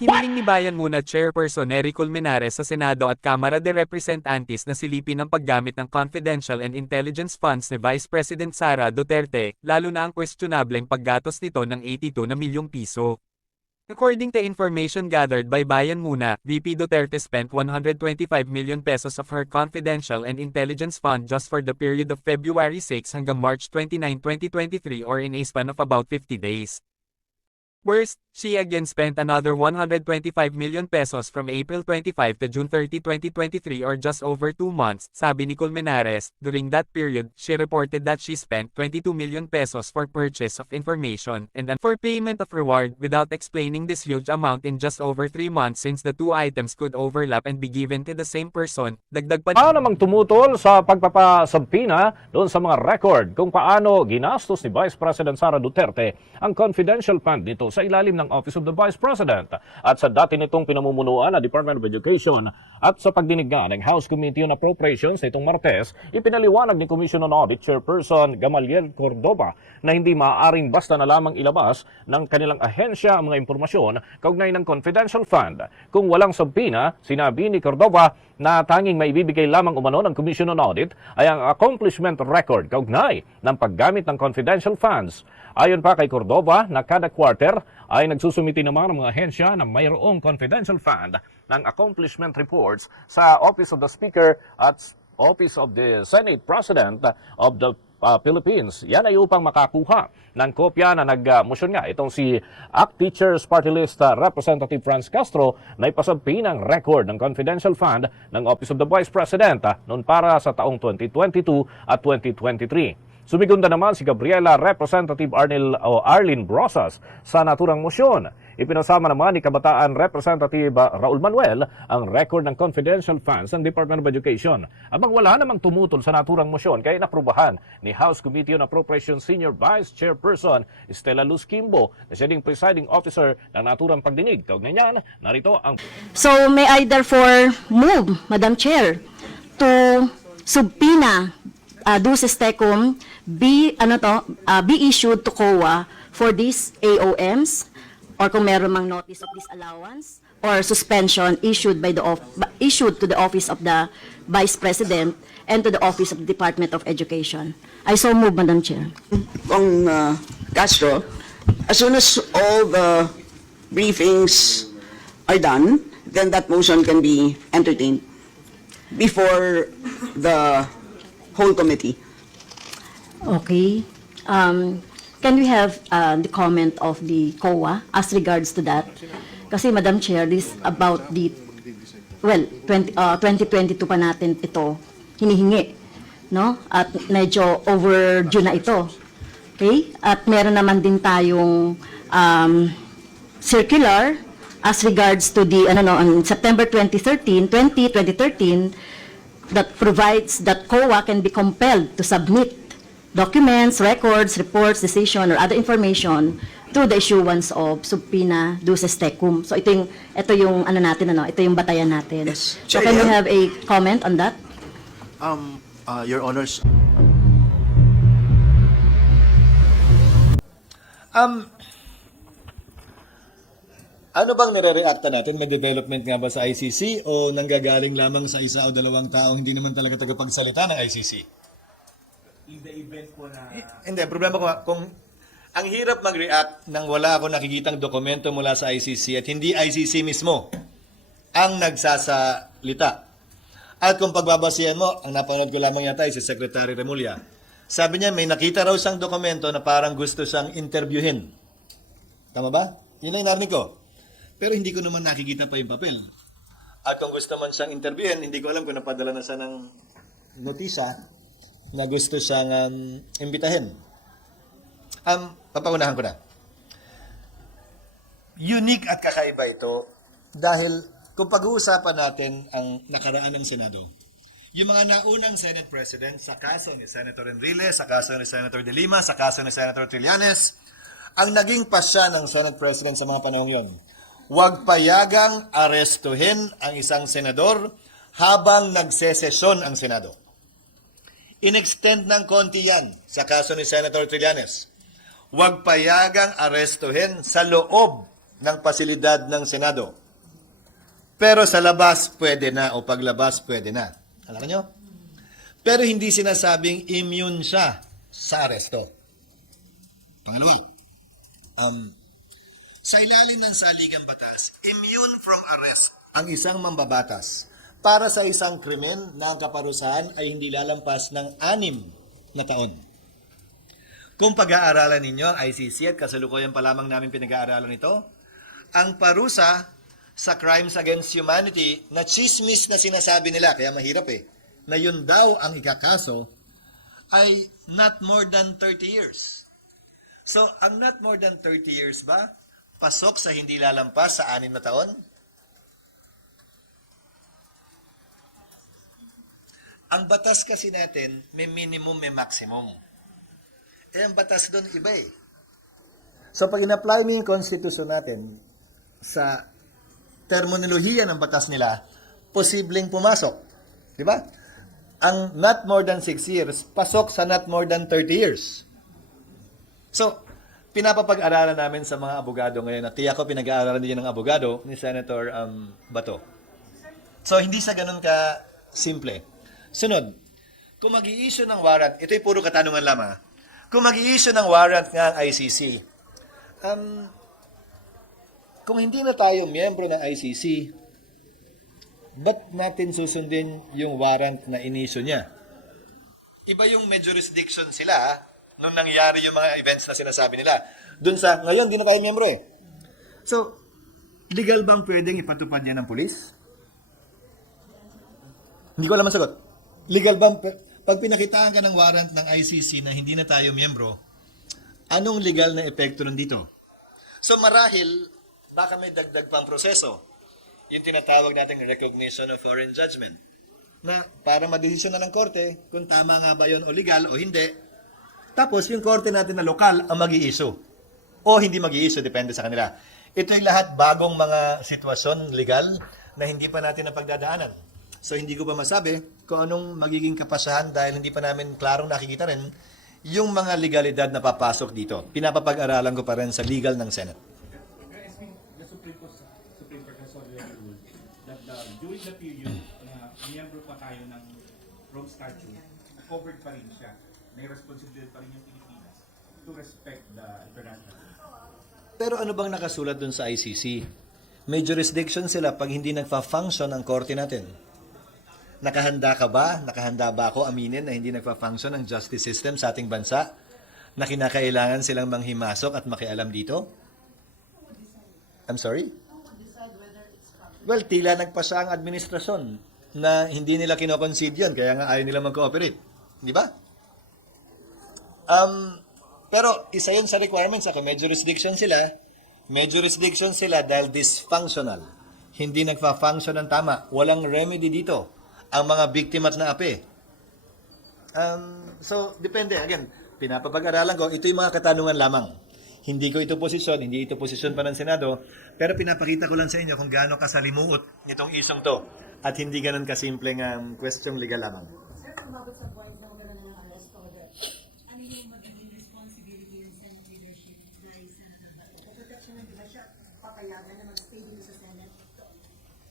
Hiniling ni Bayan Muna Chairperson Nery Colmenares sa Senado at Kamara de Representantes na silipin ang paggamit ng confidential and intelligence funds ni Vice President Sara Duterte, lalo na ang questionableng paggatos nito ng 82 na milyong piso. According to information gathered by Bayan Muna, VP Duterte spent 125 million pesos of her confidential and intelligence fund just for the period of February 6 hanggang March 29, 2023 or in a span of about 50 days. Worst, she again spent another 125 million pesos from April 25 to June 30, 2023 or just over 2 months, sabi ni Colmenares. During that period, she reported that she spent 22 million pesos for purchase of information and for payment of reward without explaining this huge amount in just over 3 months since the two items could overlap and be given to the same person. Dagdag pa namang tumutol sa pagpapasampina doon sa mga record kung paano ginastos ni Vice President Sara Duterte ang confidential fund nito sa ilalim ng Office of the Vice President at sa dati nitong pinamumunuan na Department of Education at sa pagdinig nga ng House Committee on Appropriations nitong Martes, ipinaliwanag ni Commission on Audit Chairperson Gamaliel Cordova na hindi maaaring basta na lamang ilabas ng kanilang ahensya ang mga impormasyon kaugnay ng confidential fund. Kung walang sampina, sinabi ni Cordova na tanging maibibigay lamang umano ng Commission on Audit ay ang accomplishment record kaugnay ng paggamit ng confidential funds. Ayon pa kay Cordova na kada quarter ay nagsusumiti naman ang mga ahensya na mayroong confidential fund ng accomplishment reports sa Office of the Speaker at Office of the Senate President of the Philippines. Yan ay upang makakuha ng kopya na nag-motion nga itong si ACT Teachers Party List Representative Franz Castro na ipasampi ng record ng confidential fund ng Office of the Vice President noon para sa taong 2022 at 2023. Sumigunda naman si Gabriela Representative Arlene Brosas sa naturang motion. Ipinasama naman ni Kabataan Representative Raul Manuel ang record ng confidential funds ng Department of Education. Abang wala namang tumutol sa naturang motion kaya naprubahan ni House Committee on Appropriations Senior Vice Chairperson Stella Luz Kimbo na siya ding presiding officer ng naturang pagdinig. Kaugnay niyan, narito ang... So may I therefore move, Madam Chair, to subpoena duces tecum be issued to COA for these AOMs or kung meron mang notice of disallowance or suspension issued to the Office of the Vice President and to the Office of the Department of Education. I so move, Madam Chair. Kung Castro, as soon as all the briefings are done, then that motion can be entertained before the whole committee. Okay. Can we have the comment of the COA as regards to that? Kasi Madam Chair, this about the, 2022 pa natin ito hinihingi, no? At medyo overdue na ito. Okay? At meron naman din tayong circular as regards to the, on September 2013, that provides that COA can be compelled to submit documents, records, reports, decision, or other information through the issuance of subpoena duces tecum. So ito yung ito yung batayan natin. Yes. So can we have a comment on that? Your Honors. Ano bang nire-reacta natin? May development nga ba sa ICC o nanggagaling lamang sa isa o dalawang taong hindi naman talaga tagapagsalita ng ICC? In the event po na... Hindi, problema ko kung ang hirap mag-react nang wala ako nakikitang dokumento mula sa ICC at hindi ICC mismo ang nagsasalita. At kung pagbabasihan mo, ang napanood ko lamang yata ay si Secretary Remulla. Sabi niya may nakita raw siyang dokumento na parang gusto siyang interviewin. Tama ba? Yun ang narinig ko. Pero hindi ko naman nakikita pa yung papel. At kung gusto man siyang interviewin, hindi ko alam kung napadala na siya ng notisa na gusto siyang imbitahin. Papaunahan ko na. Unique at kakaiba ito dahil kung pag-uusapan natin ang nakaraan ng Senado, yung mga naunang Senate President sa kaso ni Senator Enrile, sa kaso ni Senator De Lima, sa kaso ni Senator Trillanes, ang naging pasya ng Senate President sa mga panahong yon, huwag payagang arestuhin ang isang senador habang nagsesesyon ang Senado. In-extend ng konti yan sa kaso ni Senator Trillanes. Huwag payagang arestuhin sa loob ng pasilidad ng Senado. Pero sa labas, pwede na, o paglabas, pwede na. Alam nyo? Pero hindi sinasabing immune siya sa aresto. Pangalawa, sa ilalim ng saligang batas, immune from arrest ang isang mambabatas para sa isang krimen na ang kaparusahan ay hindi lalampas ng 6 na taon. Kung pag-aaralan ninyo ang ICC at kasalukuyan pa lamang namin pinag-aaralan ito, ang parusa sa crimes against humanity na chismis na sinasabi nila, kaya mahirap na yun daw ang ikakaso, ay not more than 30 years. So, ang not more than 30 years ba, pasok sa hindi lalampas sa 6 na taon? Ang batas kasi natin, may minimum, may maximum. Ang batas doon iba So, pag in-apply mo yung constitution natin sa terminolohiya ng batas nila, posibleng pumasok. Di ba? Ang not more than 6 years, pasok sa not more than 30 years. So, pinapapag-aralan namin sa mga abogado ngayon, at tiyak ko pinag-aaralan din ng abogado ni Senator Bato. So, hindi sa ganun ka simple. Sunod, kung mag-i-issue ng warrant, ito'y puro katanungan lamang. Kung mag-i-issue ng warrant nga ang ICC, kung hindi na tayo miyembro ng ICC, ba't natin susundin yung warrant na in-issue niya? Iba yung may jurisdiction sila nung nangyari yung mga events na sinasabi nila. Doon sa, ngayon, di na tayo miyembro So, legal bang pwedeng ipatupad niya ng pulis? Hindi ko alam ang sagot. Legal bang, pag pinakitaan ka ng warrant ng ICC na hindi na tayo miyembro, anong legal na epekto nun dito? So marahil, baka may dagdag pang proseso. Yung tinatawag nating recognition of foreign judgment. Na para madesisyon na ng korte kung tama nga ba yun o legal o hindi. Tapos yung korte natin na lokal ang mag-i-issue. O hindi mag-i-issue, depende sa kanila. Ito'y lahat bagong mga sitwasyon legal na hindi pa natin napagdadaanan. So hindi ko pa masabi kung anong magiging kapasahan dahil hindi pa namin klarong nakikita rin yung mga legalidad na papasok dito. Pinapapag-aralan ko pa rin sa legal ng Senate. The Supreme Court has already ruled that during the period na miyembro pa tayo ng Rome Statute, covered pa rin siya. May responsibility pa rin yung Pilipinas to respect the international law. Pero ano bang nakasulat dun sa ICC? May jurisdiction sila pag hindi nagfa-function ang korte natin. Nakahanda ka ba? Nakahanda ba ako aminin na hindi nagfa-function ang justice system sa ating bansa? Na kinakailangan silang manghimasok at makialam dito? I'm sorry? Well, tila nagpasa ang administrasyon na hindi nila kinoconcede yun, kaya nga ayaw nila mag-cooperate. Di ba? Pero isa yun sa requirements. Ako, may jurisdiction sila dahil dysfunctional. Hindi nagfa-function ng tama. Walang remedy dito ang mga biktima at naapi. So, depende. Again, pinapapag-aralan ko, ito yung mga katanungan lamang. Hindi ko ito posisyon, hindi ito posisyon pa ng Senado, pero pinapakita ko lang sa inyo kung gaano kasalimuot nitong isong to at hindi ganun kasimpleng question legal lamang. Sir, kumabot sa point na magkaroon ng arrest order, ano yung magiging responsibility ng Senate leadership dahil sa protection ng diba siya papayagan na mag-stay dito sa Senate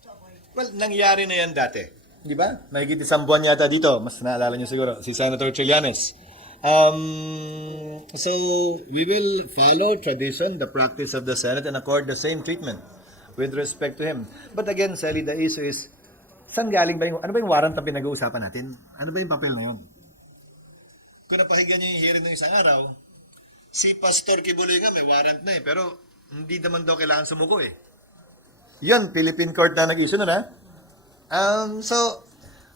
to avoid? Well, nangyari na yan dati. Di ba? Mahigit 1 buwan yata dito. Mas naalala nyo siguro, si Senator Trillanes. So, we will follow tradition, the practice of the Senate, and accord the same treatment with respect to him. But again, Sally, the issue is, saan galing ba ano ba yung warrant na pinag-uusapan natin? Ano ba yung papel na yun? Kung napakinggan nyo yung hearing ng isang araw, si Pastor Kibuloy nga may warrant na pero hindi naman daw kailangan sumuko Yun, Philippine Court na nag-issue nun So,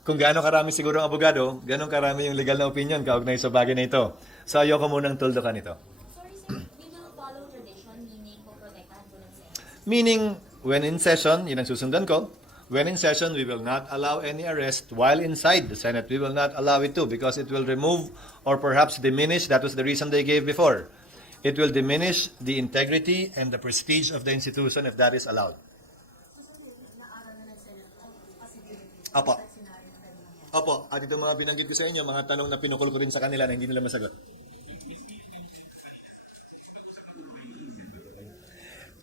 kung gaano karami siguro ang abogado, gaano karami yung legal na opinion kaugnay sa bagay na ito. So, ayoko munang tuldukan ito. Sorry sir, we will follow tradition, meaning poprotektahan po ng Senate. Meaning, when in session, yun ang susundan ko, when in session, we will not allow any arrest while inside the Senate. We will not allow it to because it will remove or perhaps diminish, that was the reason they gave before. It will diminish the integrity and the prestige of the institution if that is allowed. Opo. At ito mga binanggit ko sa inyo, mga tanong na pinukul ko rin sa kanila na hindi nila masagot.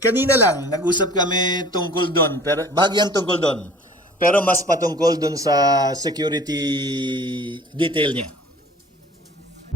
kanina lang, nag-usap kami tungkol doon, pero bahagyang tungkol doon. Pero mas patungkol doon sa security detail niya.